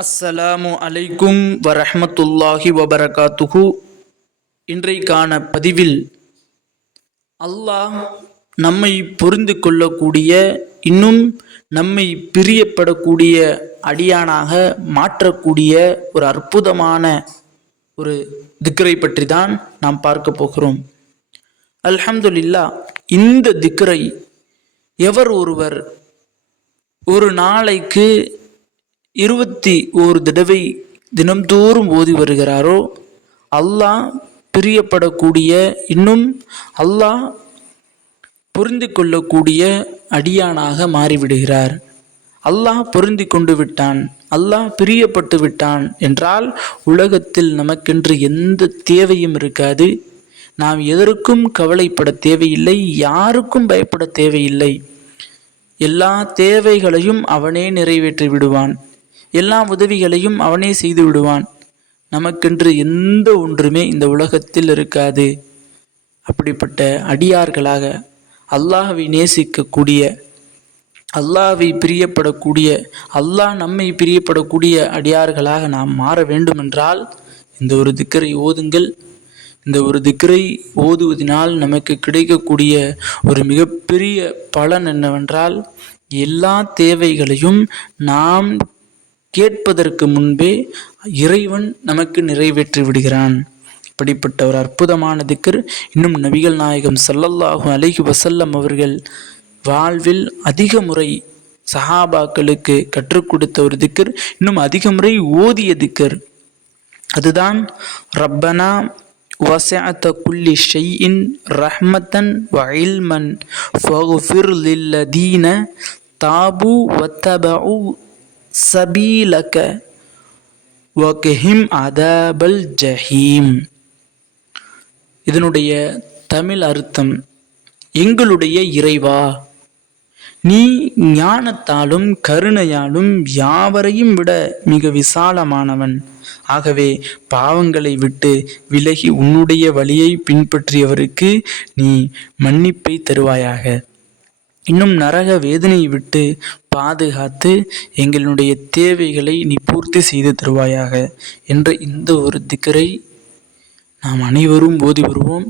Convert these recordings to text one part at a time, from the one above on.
அஸ்ஸலாமு அலைக்கும் வரஹ்மத்துல்லாஹி வபரகாத்துஹு இன்றைக்கான பதிவில் அல்லாஹ் நம்மை புரிந்து கொள்ளக்கூடிய இன்னும் நம்மை பிரியப்படக்கூடிய அடியானாக மாற்றக்கூடிய ஒரு அற்புதமான ஒரு திக்ரை பற்றி தான் நாம் பார்க்க போகிறோம். அல்ஹம்துலில்லா இந்த திக்ரை எவர் ஒருவர் ஒரு நாளைக்கு இருபத்தி ஓரு தடவை தினம்தோறும் ஓதி வருகிறாரோ அல்லாஹ் பிரியப்படக்கூடிய இன்னும் அல்லாஹ் புரிந்து கொள்ளக்கூடிய அடியானாக மாறிவிடுகிறார். அல்லாஹ் பொருந்தி கொண்டு விட்டான் அல்லாஹ் பிரியப்பட்டு விட்டான் என்றால் உலகத்தில் நமக்கென்று எந்த தேவையும் இருக்காது. நாம் எதற்கும் கவலைப்பட தேவையில்லை யாருக்கும் பயப்பட தேவையில்லை. எல்லா தேவைகளையும் அவனே நிறைவேற்றி விடுவான் எல்லா உதவிகளையும் அவனே செய்து விடுவான். நமக்கென்று எந்த ஒன்றுமே இந்த உலகத்தில் இருக்காது. அப்படிப்பட்ட அடியார்களாக அல்லாஹவை நேசிக்கக்கூடிய அல்லாவை பிரியப்படக்கூடிய அல்லாஹ் நம்மை பிரியப்படக்கூடிய அடியார்களாக நாம் மாற வேண்டுமென்றால் இந்த ஒரு திக்கரை ஓதுங்கள். இந்த ஒரு திக்கரை ஓதுவதனால் நமக்கு கிடைக்கக்கூடிய ஒரு மிகப்பெரிய பலன் என்னவென்றால் எல்லா தேவைகளையும் நாம் கேட்பதற்கு முன்பே இறைவன் நமக்கு நிறைவேற்றி விடுகிறான். இப்படிப்பட்ட ஒரு அற்புதமான திக்கர். இன்னும் நபிகள் நாயகம் ஸல்லல்லாஹு அலிஹி வசல்லம் அவர்கள் வாழ்வில் அதிக முறை சஹாபாக்களுக்கு கற்றுக் கொடுத்த ஒரு திக்கர். இன்னும் அதிக முறை ஓதிய திக்கர். அதுதான் ரப்பனா வசஅத்த குல்லி ஷைஇன் ரஹ்மத்தன் வ இல்மன் ஃபகுஃபிர் லில்லதீன தாபு வத்தபஉ சபீலக வகஹிம் அதபல் ஜஹீம். இதனுடைய தமிழ் அர்த்தம் எங்களுடைய இறைவா நீ ஞானத்தாலும் கருணையாலும் யாவரையும் விட மிக விசாலமானவன். ஆகவே பாவங்களை விட்டு விலகி உன்னுடைய வழியை பின்பற்றியவருக்கு நீ மன்னிப்பை தருவாயாக. இன்னும் நரக வேதனை விட்டு பாதுகாத்து எங்களுடைய தேவைகளை நீ பூர்த்தி செய்து தருவாயாக என்ற இந்த ஒரு திக்கரை நாம் அனைவரும் போதி வருவோம்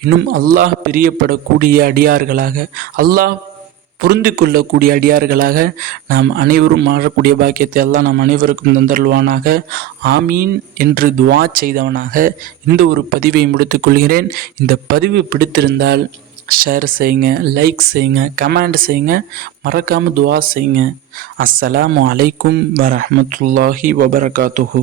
இன்னும் அல்லாஹ் பிரியப்படக்கூடிய அடியார்களாக அல்லாஹ் புரிந்து கொள்ளக்கூடிய அடியார்களாக நாம் அனைவரும் மாறக்கூடிய பாக்கியத்தை எல்லாம் நாம் அனைவருக்கும் தந்தருள்வானாக. ஆமீன் என்று துவா செய்தவனாக இந்த ஒரு பதிவை முடித்துக் கொள்கிறேன். இந்த பதிவு பிடித்திருந்தால் ஷேர் செய்யுங்க லைக் செய்யுங்க கமெண்ட் செய்யுங்க மறக்காமல் துவா செய்யுங்க. அஸ்ஸலாமு அலைக்கும் வரமத்துல்லாஹி வபரகாத்துஹூ